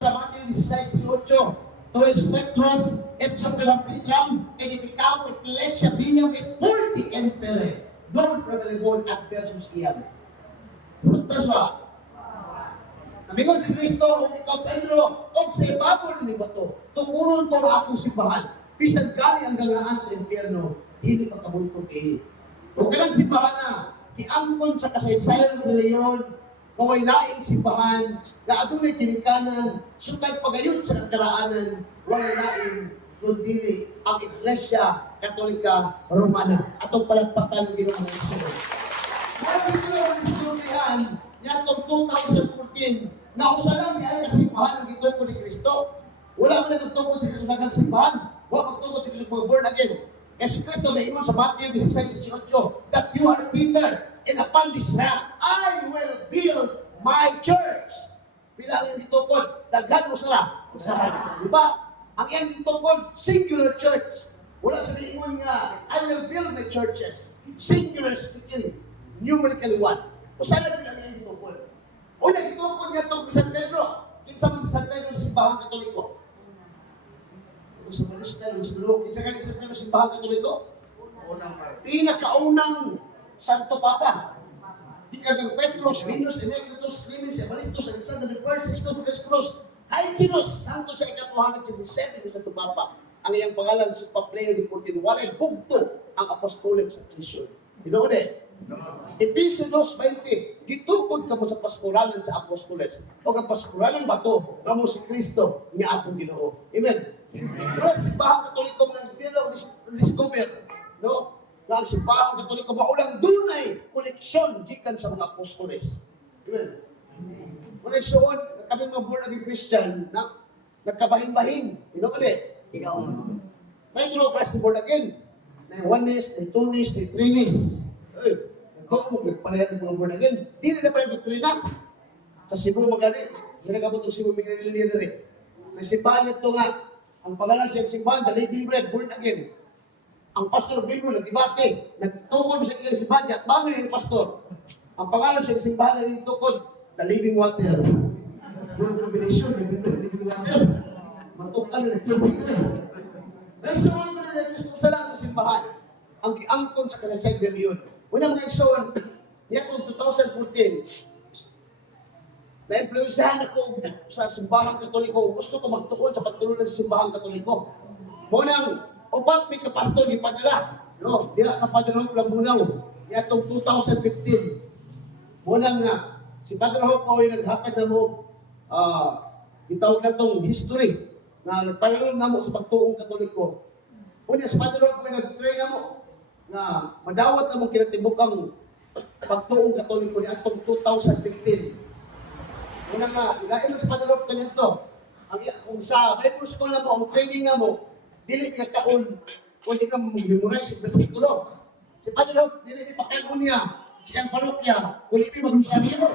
Sa Matthew 16:18, to his Petros et super Petram, edificamo ecclesia vinyam et multi empere, non prevalebol adversus iam. Punta siya. Amingon si Kristo, kung ikaw Pedro, og sa ibabaw ni bato, tukuron ko ang akong simbahan. Bisan gani ang gangaan sa impyerno, hindi makabultog kaini. Kung ganang simbahan na, iangkon sa kasaysayan ng reliyon, kaway laing simbahan, na adunay tinikanan, sukay pagayon sa kakaraanan, wala laing kundi ang Iglesia Katolika Romana. Atong palagpakan ginawa ng Isunod. Maraming ginawa ng Isunodihan, niya itong 2014, na usalang niya ay kasimbahan ng gitungkod ni Kristo. Wala man na nagtungkod sa kasudagang simbahan, wala magtungkod sa kasudagang mga born again. Kasi Kristo may iman sa Matthew 16:18, that you are Peter, and upon this rock, I will build my church. Bilang yung ditungkod, daghan mo sila. Diba? Ang iyang ditungkod, singular church. Wala sa ingon nga, I will build my churches. Singular speaking, numerically one. O sana bilang iyang ditungkod. O yung ditungkod niya itong San Pedro. Kinsa man sa San Pedro, simbahang Katoliko. O sa Manistel, sa Gulo, kinsa ka ni San Pedro, simbahang Katoliko? Pinakaunang Santo Papa. Ikagang Petros, Venus, Enegritos, Clemens, Evaristos, Alexander the First, Sixtus, Cruz, Hyginus, santo sa ika-267 ni Santo Papa. Ang iyang pangalan sa Papleo de Portin, walay bugto ang apostolik sa Krisyon. Tinood eh? Episodos 20, gitukod ka mo sa pastoralan sa apostoles, o ang pastoralan bato, kamo si Kristo, nga akong Ginoo. Amen? Wala simbahang Katoliko mga discover, no? Ang simbahang Katoliko maulang dunay koneksyon gikan sa mga apostoles. Amen. Koneksyon, kami mga born again Christian na nagkabahin-bahin. Ino ka di? May tulo Christ born again. Na oneness, na two-ness, na three-ness. Ay, nagkao mo, nagpanayan ng mga born again. Di na pa yung doktrina. Sa Cebu magani, ginagabot ng Cebu Mingaliliya na rin. May simbahan ito nga, ang pangalan siyang simbahan, the living bread, born again. Ang pastor Bibro nagdibate, nagtukod sa ilang simbahan at bangay yung pastor. Ang pangalan sa simbahan na nagtukod, the living water. Yung combination, yung living water. Matukan na nagtubig na. Nagsuon ko na nagkasuon sa lang ng simbahan. Ang kiangkon sa kalasay reliyon. Unang nagsuon, niya kong 2014, na-influensahan ako sa simbahang Katoliko. Gusto ko magtuon sa pagtulungan sa simbahang Katoliko. Munang, upat may kapastor ni Padala. No, dila ka Padre Hope lang munaw. Yatong 2015. Munang nga, si Padre Hope ay naghatag na mo, itawag na itong history na nagpalalong na mo sa pagtuong Katoliko. Una, si Padre Hope ay nag-train na mo na madawat na mo kinatibukang pagtuong Katoliko ni atong 2015. Una nga, ilain mo si Padre Hope kanito. Kung sa Bible School na mo, ang training na mo, dili ka kaon, kung di ka memorize yung versikulo. Si Padre Hope, dili di pakaon niya, siyang parokya, kung di mag-lusaryo.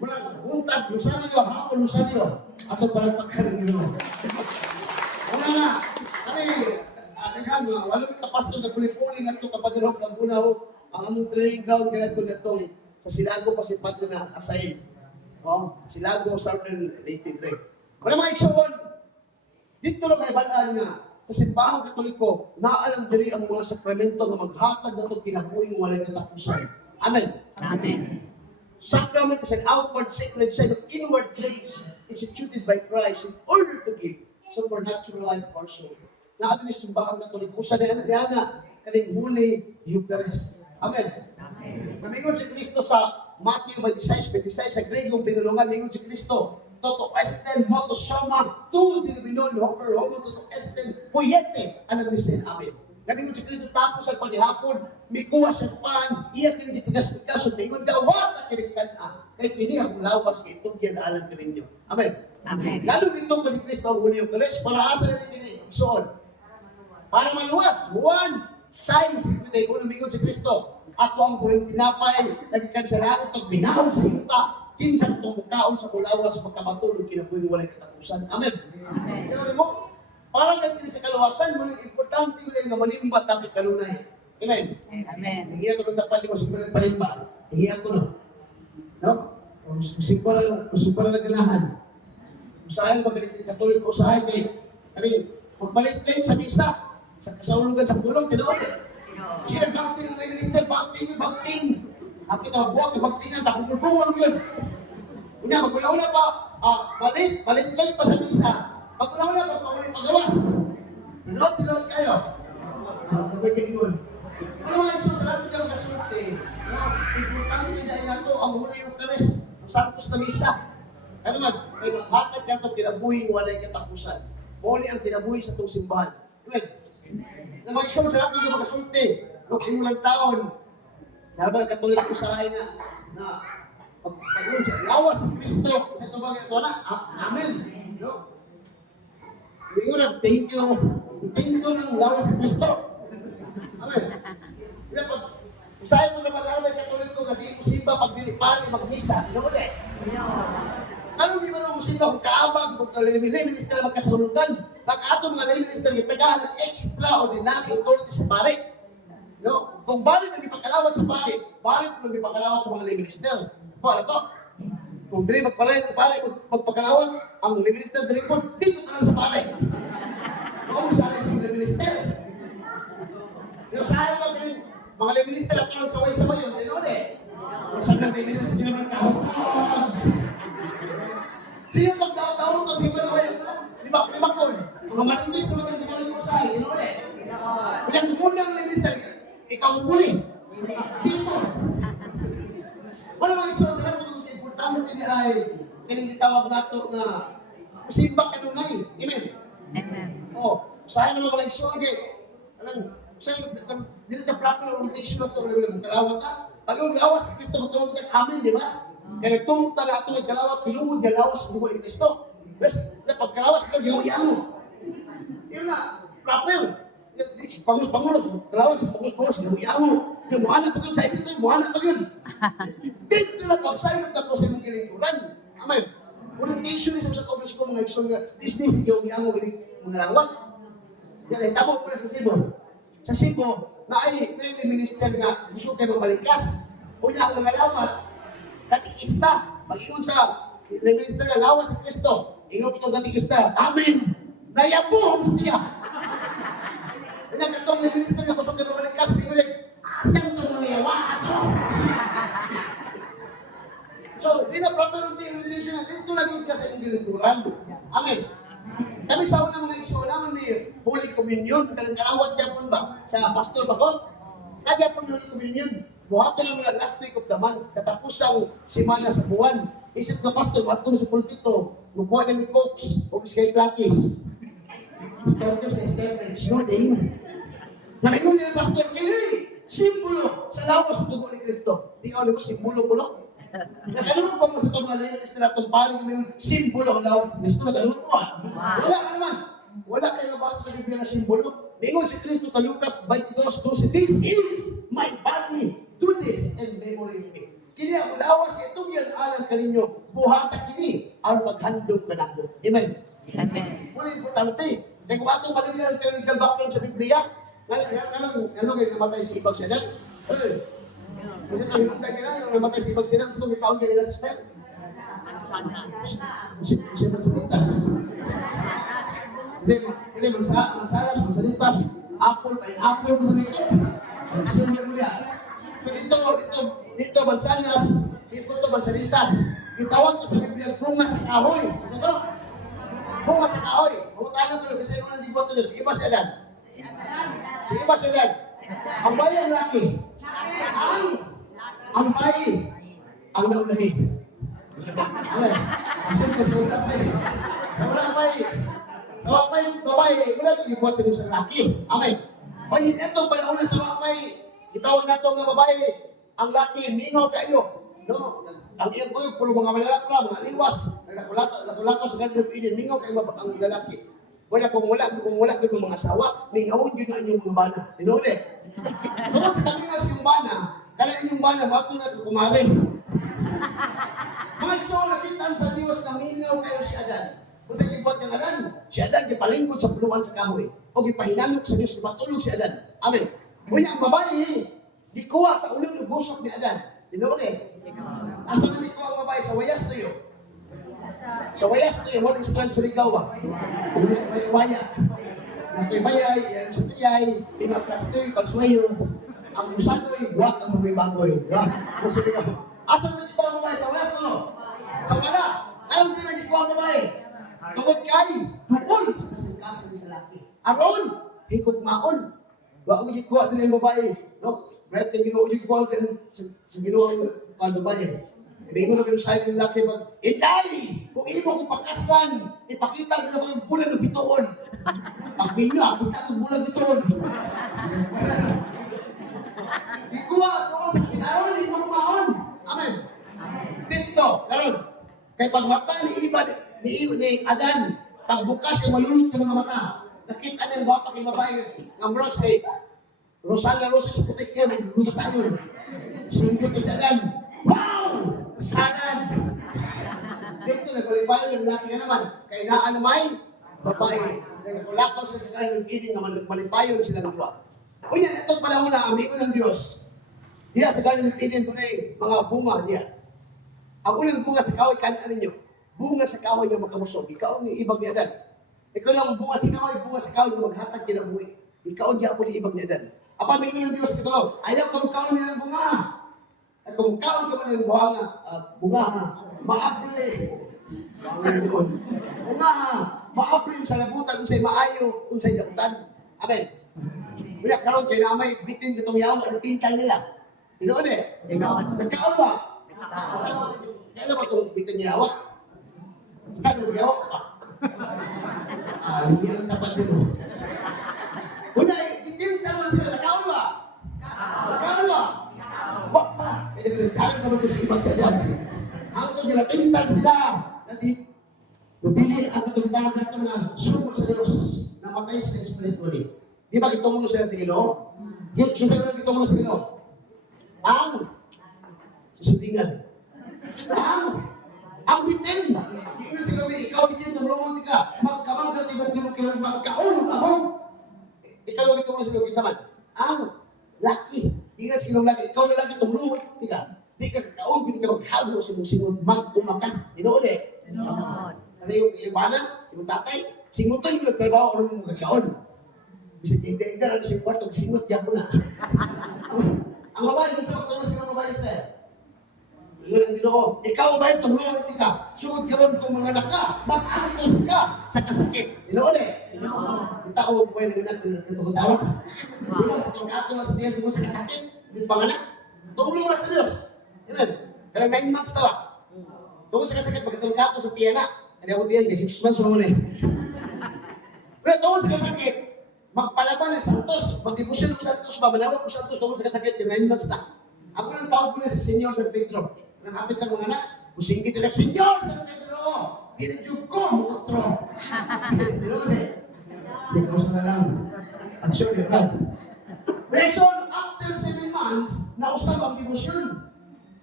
Walang untag, lusaryo, hapon lusaryo. Ato palang pagkain ng Ginoo. Una nga, kami, walang kapastor na puli-puli nga ito, Padre Hope, ang bunaw, ang among training ground, kaya ito sa Silago pa si Padre na asahin. Silago, Southern Native Lake. Wala mga iksoon, dito lang kay balaan nga, sa simbahang Katoliko, naalam diri ang mga sakramento na maghatag na ito kinabuhing walay katapusan. Amen. Amen. Sacrament is an outward sacred sign of inward grace instituted by Christ in order to give supernatural life for soul. Na ato ni simbahang Katoliko, sa na kaning Holy Eucharist. Amen. Amen. Mamingon si Kristo sa Matthew 26 sa Gregong pinulungan, mingon si Kristo, toto esten moto soma tu dinominon hoper homo toto esten puyete anang misen amin. Gamingon si Kristo tapos sa paghihapon, mikuha sa pan, iya kini dipigas-pigas ug mingon dawat at kinikan kay kini ang lawas itong yan alam ninyo. Amen. Amen. Lalo dito ko ni Kristo ang uli Eucharist para asa na kini igsoon. Para maluwas, one size ito ko mingon si Kristo. Ako ang buhing tinapay, nagkan sa langit ug binahon sa yuta. Kinsa itong kaon sa kulawas magkamatulog kinabuhing walay katapusan. Amen. Amen. Amen. Mo, para lang din sa kaluwasan, mo importante lang nga manimba tapos kanunay. Amen. Amen. Hindi ako nung dapat mo siguro nagpalimba. Hindi ako no. No? Kung para na ganahan. usahay magalit ng Katolik ko usahay kay magbalik-lit sa misa, sa kasaulugan sa pulong, tinood. Siya bakting ng minister, bakting. Ako ito, buwag, baktingan, tapos yun. Kunya, maguna-una pa, balik-lit pa sa misa. Maguna-una pa, paulit pagawas. Tinood kayo. Kapag kayo yun. Ano mga iso, sa lahat ng kasunti, importante na ina to, ang huli yung kares, ang santos na misa. Ano man, ay maghatag na ito, kinabuhi, walay katapusan. Muli ang kinabuhi sa itong simbahan. Amen. Na mga iso, sa lahat ng kasunti, nung simulang taon, nahabang katuloy ko sa akin na pag-yun siya, lawas ng Kristo sa ito bang ito na, amen. No? Hindi ko na, thank you ng lawas ng Kristo. Amen. Kaya pag usahin mo na mag-aral ay katuloy ko na di mo simba pag dinipali, mag-misa. Ano mo na Ano di ba mo simba kung kaabag, kung lay minister magkasulungan, ato mga lay minister yung tagahan ng extraordinary authority sa pare. No? Kung balik na ipagkalawat sa pare, balik na ipagkalawat sa mga lay minister. Para to. Kung dili magpalay ng pare, magpagkalawat, ang lay minister dili po, dito ka lang sa pare. Kung saan yung lay minister. Yung saan ba mga lay minister at lang saway-saway yun, tinod eh. Saan na lay minister sila naman kahapon? Siya pagdaw-daw ito, siya na kayo. Limakon. Mga matingis ko natin ito yung usahay, tinod eh. Kaya kung muna ang lay minister, ikaw muli. Di mo. Wala mga iso, sa lahat kung importante niya ay kinitawag nato na musimbang kanunay. Amen? Amen. Sayang naman mga iso, hindi na proper orientation na ito, kalawat ka. Pag yung lawas ng Kristo, matulog ka amin, di ba? Kaya nagtulog tayo ito, yung kalawat, tinuod yung lawas ng buhay ng Kristo. Pag kalawas ka, yaw-yaw. Yun na, proper. Pangus-panguros, kalawat sa pangus-panguros, yaw-yaw. Yung muhanan pa yun, sa ito yung muhanan pa yun. Dito na pag-sign up sa imong kilingkuran. Amen. Orientation is sa comments ko mga isong Disney, yaw-yaw, mga lawat. Yan, tabo ko na sa Cebu. Sa Cebu, na ay minister nga, gusto kayo mabalikas. Una ang mga lawat, katikista. Pag-ingon sa minister nga, lawas sa Kristo. Ingon itong katikista. Amen. Nayabo, hostia. Kanya katong minister nga, gusto kayo mabalikas. Pingulit, asang itong mga yawa. So, di na proper orientation na dito naging ka sa inyong gilingkuran. Amen. Kami sa unang mga iso naman may Holy Communion, kanang kalawat yapon ba sa pastor ba ko? Nagyapon Holy Communion. Buhato lang mula last week of the month, katapusang semana sa buwan. Isip ka pastor, matong sa pulpito, magbuha na ni Cokes o Sky Plakis. Nakingon niya pastor, kini simbolo sa lawas ng tugo ni Kristo. Di ko simbolo ko no? Nakalunod pa mo sa itong mga layas na itong paring ngayon, simbolo ang lawas ng Kristo. Nakalunod po Wala ka naman. Wala kayo nabasa sa Biblia na simbolo. Mingon si Kristo sa Lucas 22:12, this is my body. Do this in memory of me. Kini ang lawas, itong yan alam ka ninyo. Buhatak kini ang maghandog na nako. Amen? Amen. Muna importante. Kaya kung atong paligyan ng theological background sa Biblia, ano kayo namatay si Ibag Sinan? Kasi ito hinundan nila, yung namatay si Ibag Sinan, gusto may kaon kanila sa step. Si Mansalitas. Hindi, Mansalitas. Apple, Mansalitas. Senior mo yan. So dito, Mansanas, dito, Mansalitas. Itawag ko sa Biblia, bunga sa kahoy. Kasi ito, bunga sa kahoy. Pagkutanan ko, kasi unang dibot sa Diyos, si Iba Silan. Si Iba Silan. Ang bayi ang laki. Ang bayi ang naunahi. Amen. Siyempre, sa walang bayi. Sa walang bayi. Sa walang bayi, babae, wala ito dibot sa Diyos ang laki. Amen. O ito, pala una sa walang bayi, itawag na ito nga babae, ang laki, mingaw kayo. No? Ang iyan ko yung puro mga malalakla, mga liwas, nagkulakaw sa ganun ng mingaw kayo ang lalaki. Kung wala yung mga asawa, mingawin yun na inyong mga bana. Tinood eh. Kung sa kamingas yung bana, kaya inyong bana, bato na kumari. Mga iso, nakitaan sa Diyos na mingaw kayo si Adan. Kung sa kibot ng Adan, si Adan gipalingkod sa puluhan sa kahoy. O gipahinanok sa Diyos, matulog si Adan. Amen. Kung ang babae, gikuha sa unang busok ni Adan. Tinood eh. Asa man ikaw ang babae sa wayas tayo. So, wayas to yung walang strand surigaw ba? May waya. Nakibayay, yan sa tiyay, pinaplas-toy, kalswayo. Ang usanoy, buwak ang mga-bagoy. Ang surigaw. Asan mo yung mga babae? Sa wayas to? Sa wala. Anong din ang mga babae? Tungod kay, doon sa kasing-kasing sa laki. Aron, hikot maon. Wag mo gikuha din ang babae. No? Brett, yung ginawa yung gikuha din sa ginawa yung babae. Hindi mo na pinusahin ng laki pag, Itay! Kung hindi mo ko pagkastan, ipakita mo na yung bulan ng bituon. Pag minyo, kita ng bulan ng bituon. Gikuha, doon sa kasing aron, hikot maon. Amen. Dito, karon. Kay pagmata ni Adan, pagbukas yung malulot ng mga mata, nakita na yung wapa kay babae, ng Ross, Rosana Roses sa putik yan, lulutan yun. Singkot kay Adan, wow! Sanad! Dito, nagpalipayo ng laki na naman, kay naan na may babae. Nagkulakaw sa kanila ng Eden, naman nagpalipayo sila ng dua. O yan, ito pala muna, amigo ng Diyos. Diya sa kanila ng Eden, tunay, mga bunga diya. Ang unang bunga sa kahoy, kanan ninyo. Bunga sa kahoy na makamusog. Ikaw ang ibag ni Adan. Ikaw lang bunga sa kahoy na maghatag kinabuhi. Ikaw ang diya po ni ibag ni Adan. Apan may ng Diyos ito, ayaw ka magkaon niya ng bunga. At kung magkaon ka man ng bunga ha, maaple. Bunga ha, maaple sa labutan kung sa'y maayo, kung sa'y dakutan. Amen. Kaya karoon kayo na may bitin itong yaw, ang tintay nila. Tinoon eh? Nagkaon ba? Kailan ba itong bitin niya yawa? Kailan mo yawa ka? Hindi ang tapat din mo. Kunya, itintal man sila, nakaon ba? Nakaon ba? Wak pa! Kaya nagkaroon naman ito sa ibang siya dyan. Ang ito nila, tintal sila. Nadili ang ito gitawag na ito na sumo sa Diyos. Namatay sa Espiritu ulit. Di ba kitunglo sila sa Ginoo? Kung saan naman kitunglo sa Ginoo? Ang susundingan. Ang bitin. Hindi na sila may ikaw bitin, namulungan ka. Magkamanggal, tibok-tibok, magkaulog ako. Ikaw ang itong nasilog isaman. Ang laki. Hindi na sila laki. Ikaw na laki, tumulungan ka. Di ka kakaon, hindi ka maghalo, sinong mag-umakan. Dinoon eh. Ano yung ibanan, yung tatay, singutan yung nagtrabaho, ano yung magkaon. Bisa hindi na si kwarto, singut diyan mo na. Ang babae, kung sa pagtulog ka ng babae sa yun ang Ginoo. Ikaw ba ito, tumulungan ka. Sugod ka ron kung mga anak ka, mag-antos ka sa kasakit. Ginoo eh. Ang tao, pwede na nagtutawag. Ginoo, kung kato na sa tiyan sa kasakit, yung panganak, tumulong na sa Diyos. Amen. Kaya 9 months tawa. Tungkol sa kasakit, magkatulong kato sa tiyan na. Hindi ako tiyan, kasi 6 months mo na eh. Pero tungkol sa kasakit, magpalaban ng santos, magdibusyon ng santos, babalawag ng santos tungkol sa kasakit, yung 9 months na. Ako nang tawag ko na sa Senyor San Pedro. Nang hapit ang mga anak, kusing kita lang, Senyor San Pedro! Ginadyo ko, mukotro! Dinoon eh. Ikaw sa na lang. Aksyon, yun lang. Reason, after 7 months, nausap ang dibusyon.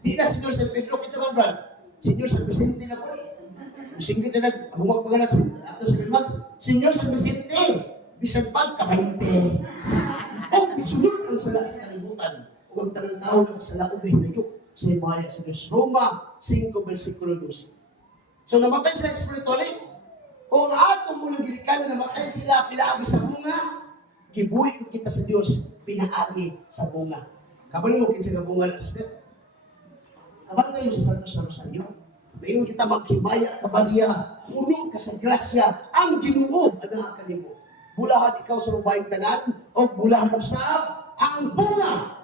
Di na Senyor San Pedro, kitsa man, Brad. Senyor San Vicente na po. Kusing kita lang, humag mga anak, after 7 months, Senyor San Vicente! Bisag pag kabainte. O, bisunod ang sala sa kalibutan. Huwag tanang tao na sa laog na hinayok sa imaya sa Diyos. Roma 5, versikulo 12. So, namatay sila spiritually. O ang atong muna gilikana, namatay sila, pinaagi sa bunga. Gibuhi kita sa Diyos, pinaagi sa bunga. Kabalo mo kinsa nga bunga na sister? Kabalo tayo sa Santos na Rosario. Mayon kita maghimaya, kabaliya, puno ka sa grasya, ang Ginoo ang kanimo. Bulahan ikaw sa mabayang tanan, o bulahan sa ang bunga.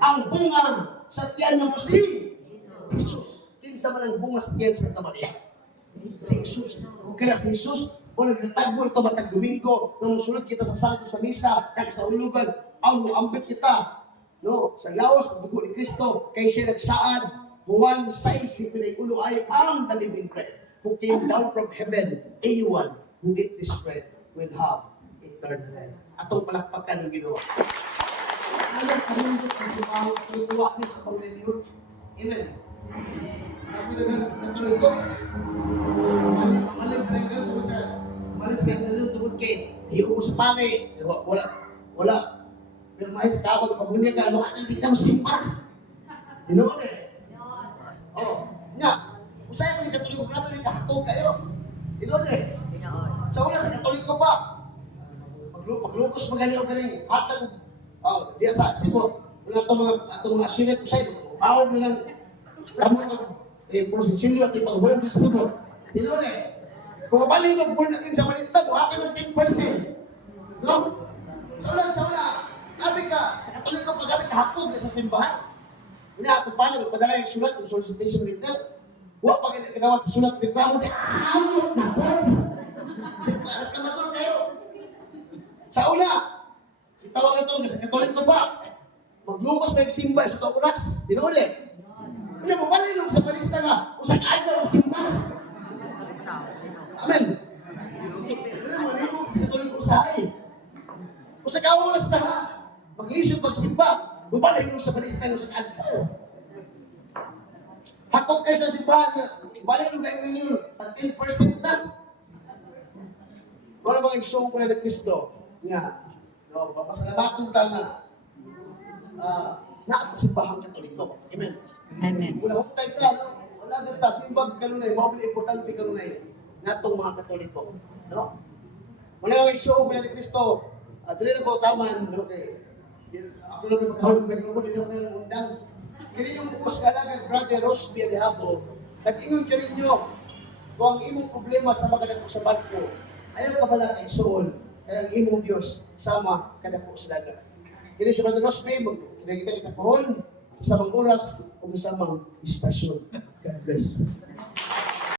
Ang bunga sa tiyan mo si Jesus. Kinsa man ang bunga sa tiyan sa Maria? Si Jesus. Kaya si Jesus, o nagtatagbo ito matag Domingo, nang musulod kita sa Santos sa Misa, sa kasaulugan, ang muambit kita, no, sa laos, ng dugo ni Kristo, kay siya nagsaan, Juan 6, pinay ulo ay ang the living bread, who came down from heaven. Anyone who eat this bread will have eternal life. Atong palakpakan ng Ginoo. Alam kalindot ang sumawag sa luwa niya sa Panginoon. Amen. Ako na natuloy ko. Malis na yun tungkol sa malis na yun tungkol kay hiyo sa pangay. Wala. Pero mahit sa kabag, pabunya ka, baka hindi ka masimpa. Dinoon eh. Oh, nga. Usay mo ni Katoliko, grabe ni kahapon kayo. Ino eh. Sa una sa Katoliko pa, maglukos magaling o galing, hatag, diya sa Cebu, wala itong mga asyunet usay, bawag na lang, kamot prosesinyo at ipaghuwag na Cebu. Ino eh. Kung mabalik ng born again sa Manista, buhatin ng 10%. No? Sa una, gabi ka, sa Katoliko pa gabi kahapon sa simbahan. Una, ako pala, nagpadala yung sulat, yung solicitation letter. Huwag pa kayo nagkagawat sa sulat, nagbaho, amot na po. Nagkamatulog kayo. Sa una, itawag na ito, sa Katoliko pa, maglukos na yung simba, sa ito oras, dinuuli. Hindi, mabalilong sa Manista nga, usang adlaw ang simba. Amen. Malimog sa Katoliko usahay. Usang oras na ha, maglisod magsimba. Bubalik nung sa balista nung sa kanto. Hakot kayo sa simbahan niya. Balik nung kayo ninyo at 10% na. Wala bang igsong ko na ng Kristo? Nga. No, papasalamatan ta nga. Nakasimbahang Katoliko. Amen. Amen. Wala hukay ta. Wala ba ta. Simbag kanunay. Mawag na importante kanunay. Natong mga Katoliko. No? Wala bang igsong ko na ng Kristo. At rin ako taman. Okay. Ako naman magkahulog ng mikrofon, hindi ako nang undang. Kaya yung bukos kalagan, Brother Rosby Adehabo, nag-ingon ka ninyo, kung ang imong problema sa makadako sa barko, ayaw ka pala kay Soul, kaya ang imong Diyos, sama kadako sa dagat. Kaya si Brother Rosby, kinagita kita pohon, sa samang oras, o sa samang istasyon. God bless.